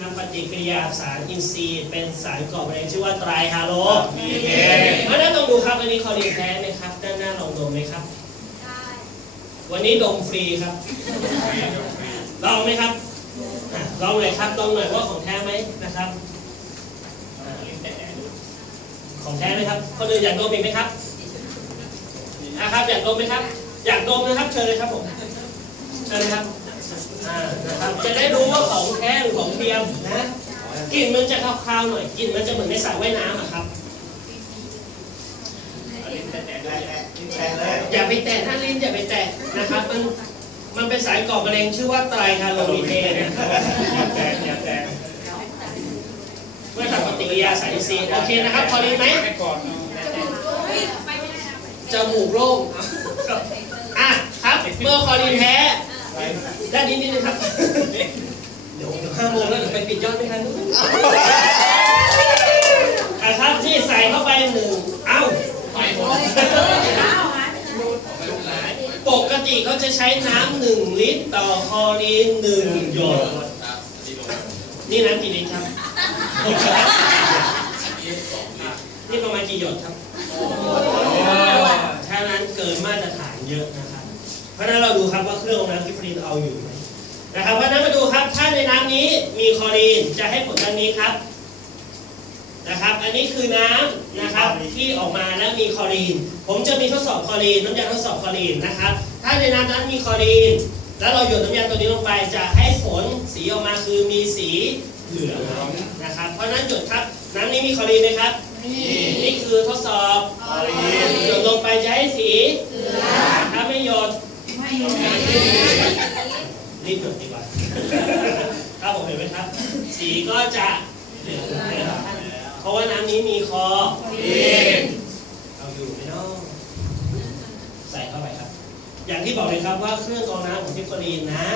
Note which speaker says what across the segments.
Speaker 1: ทำปฏิกิริยาสารอินทรีย์เป็นสารก่อมะเร็งชื่อว่าไตรฮาโล
Speaker 2: มีเค
Speaker 1: เพราะฉะนั้นต้องดูครับอันนี้คอลีนแท้ไหมครับ ด้านหน้าลองดมไหมครับ
Speaker 3: ได้
Speaker 1: วันนี้ดมฟรีครับ ลองไหมครับอะลองเลยครับลองหน่อยว่าของแท้ไหมนะครับอ่าของแท้ไหมครับคนอื่นอยากดมอีกไหมครับนะครับ อยากดมไหมครับ อยากดมนะครับ เชิญเลยครับผม เชิญเลยครับอ่า นะครับจะได้รู้ว่าของแท้หรือของเทียมนะกลิ่นมันจะคาวๆหน่อยกลิ่นมันจะเหมือนในสระว่ายน้ำอะครับอย่าไปแตะหน้าลิ้นอย่าไปแตะนะครับ มันมันเป็นสารก่อมะเร็งชื่อว่าไตรคาโลมีเทนนะครับ
Speaker 2: แตกอย่าแตก
Speaker 1: เมื่อทำปฏิกิริยาสารอินทรีย์โอเคนะครับพอดีไหม
Speaker 2: ให้ก่อน
Speaker 3: ไปไม่ได้นะ
Speaker 1: จมูกโล่งอะครับเมื่อคอลีนแท้ ด้านนี้นิดนึงครับ เดี๋ยวเดี๋ยวห้าโมงแล้วเดี๋ยวไปปิดยอดไม่ทันอะครับที่ใส่เข้าไปหนึ่งเอ้า
Speaker 2: ไปหมด
Speaker 1: ปกติเขาจะใช้น้ำหนึ่งลิตรต่อคอลีนหนึ่งหยด นี่น้ำกี่ลิตรครับ นี่ประมาณกี่หยดครับถ้านั้นเกินมาตรฐานเยอะนะครับ เพราะฉะนั้นเราดูครับว่าเครื่องน้ำกิฟรีนเอาอยู่ไหมนะครับเพราะฉะนั้นมาดูครับถ้าในน้ำนี้มีคลอรีนจะให้ผลดังนี้ครับนะครับ อันนี้คือน้ำนะครับที่ออกมาแล้วมีคลอรีน ผมจะมีทดสอบคลอรีนน้ำยาทดสอบคลอรีนนะครับ ถ้าในน้ำนั้นมีคลอรีน แล้วเราหยดน้ำยาตัวนี้ลงไปจะให้ผลสีออกมาคือมีสีเหลืองนะครับ เพราะฉะนั้นหยดครับน้ำนี้มีคลอรีนไหมครับนี่คือทดสอบหยดลงไปจะให้สีถ้าไม่หยด รีบหยดดีกว่าครับผมเห็นไหมครับ สีก็จะเหลืองนะครับเพราะว่าน้ำนี้มีคอเอาอยู่ไหมเนาะใส่เข้าไปครับ อย่างที่บอกเลยครับว่าเครื่องกรองน้ำของทิฟฟรีนนะ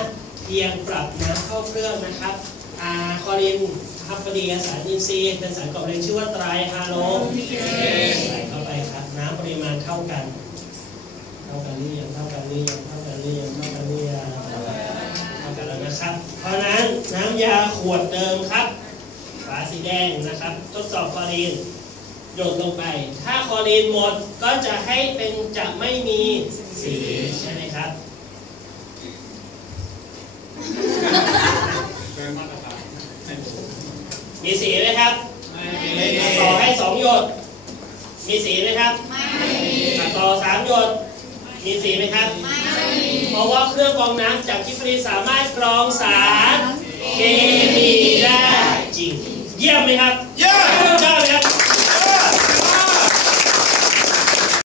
Speaker 1: เพียงปรับน้ำเข้าเครื่องนะครับอาคอลินทับปฏิกิริยาสารอินทรีย์เป็นสารก่อมะเร็งชื่อว่าไตรฮาโลใส่เข้าไปครับ น้ำปริมาณเท่ากัน ท่ากันหรือยังเท่ากันหรือยังเท่ากันหรือยังเท่ากันหรือยังเท่ากันแล้วนะครับ เพราะนั้นน้ำยาขวดเดิมครับฝาสีแดงนะครับ ทดสอบคลอรีนหยดลงไป ถ้าคลอรีนหมดก็จะให้เป็นจะไม่มีสีใช่ไหมครับ
Speaker 2: มี
Speaker 1: สีไหมครับ
Speaker 2: ไม่มี
Speaker 1: ต่อให้สองหยด มีสีไหมครับ ไม่มีต่อสามหยด มีสีไหมครับ เพราะว่าเครื่องกรองน้ำจากกิฟรีสามารถกรองสารเคมีได้จริง เยี่ยมไหมครับ